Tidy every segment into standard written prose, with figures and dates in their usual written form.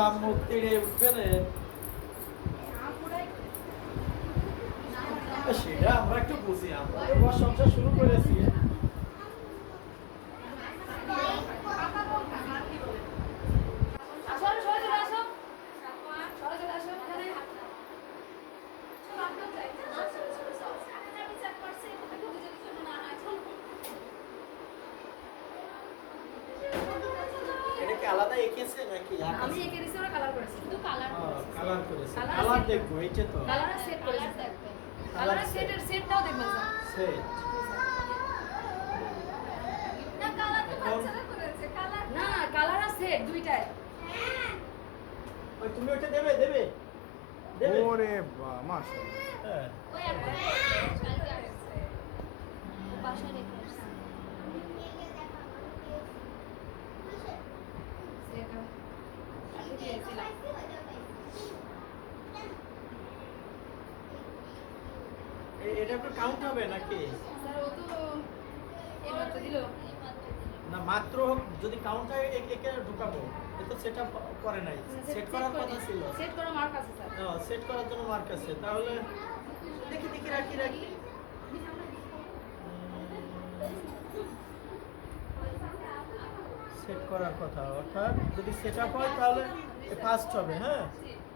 নাম মুক্তি উঠবে না সেটা আমরা একটু বুঝি, আমরা তো ঘর সংসার শুরু করেছি। এটা কি আলাদা এঁকেছে নাকি? আমি এঁকে দিছি, ওরা কালার করেছে, শুধু কালার করেছে। কালার করেছে, কালার দেখবো এইটা তো। কালার সেট করেছে স্যার, কালার সেটের সেটটাও দেখবেন স্যার। সেট না কালার তো বাচ্চারা করেছে, কালার না কালার আর সেট দুইটাই। ওই তুমি ওটা দেবে দেবে দেবে। ওরে বাহ মাশাআল্লাহ। হ্যাঁ ওই একটা কালকে আসছে বাসায় রেখে আসছে সেটা কালকে দিয়েছিলাম। এটা একটু কাউন্ট হবে নাকি? স্যার ও তো এইমাত্র দিল। না মাত্র যদি কাউন্ট হয় একে ঢুকাবো। এটা সেটআপ করে নাই, সেট করার কথা ছিল। সেট করা মার্ক আছে স্যার। হ্যাঁ সেট করার জন্য মার্ক আছে, তাহলে দেখি দেখি রাখি রাখি। সেট করার কথা, অর্থাৎ যদি সেটআপ হয় তাহলে ফার্স্ট হবে। হ্যাঁ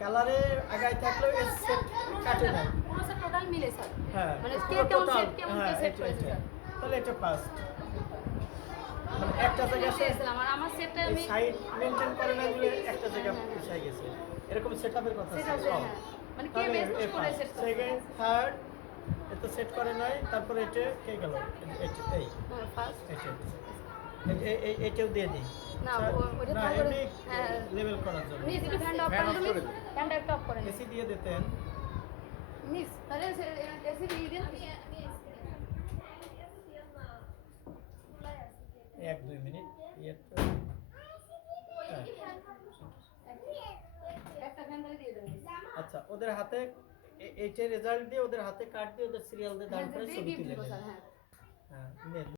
কালারে আগায় থাকলেও এর সেট কাটে না। পুরো স্যার টোটাল মিলে স্যার, হ্যাঁ মানে কে পুরো কেমন টোটাল। সেট কেমন হ্যাঁ কে সেট করেছে স্যার। তাহলে এটা ফার্স্ট। মানে একটা জায়গায় দিয়েছিলাম আর আমার সেটটা আমি সাইড মেইনটেইন করে না বলে একটা জায়গায় পিছায় গেছে, এরকম সেটআপের কথা সেট আছে, ছিল। হ্যাঁ মানে কে বেস্ট করে সেট করেছে। সেকেন্ড থার্ড এটা সেট করে নাই, তারপরে এটা কে গেল এই হ্যাঁ ফার্স্ট এটা এটাও দিয়ে দিই। না ওটা না তারপরে এমনি হ্যাঁ লেভেল করার জন্য মিস একটু ফ্যানটা অফ ফ্যান করেন অফ তো করে মিস, দিন। ফ্যানটা একটু অফ করেন এসি দিয়ে দিতেন। মিস, তাহলে এসি দিয়ে দিন। 1-2 মিনিট হ্যাঁ। একটা ফ্যান তাহলে দিয়ে দেন। আচ্ছা ওদের হাতে এইটার রেজাল্ট দিয়ে ওদের হাতে কার্ড দিয়ে ওদের সিরিয়াল দিয়ে দাঁড় করে দিয়ে ছবি গিফট তুলে দিব নেন। স্যার, হ্যাঁ হ্যাঁ নেন।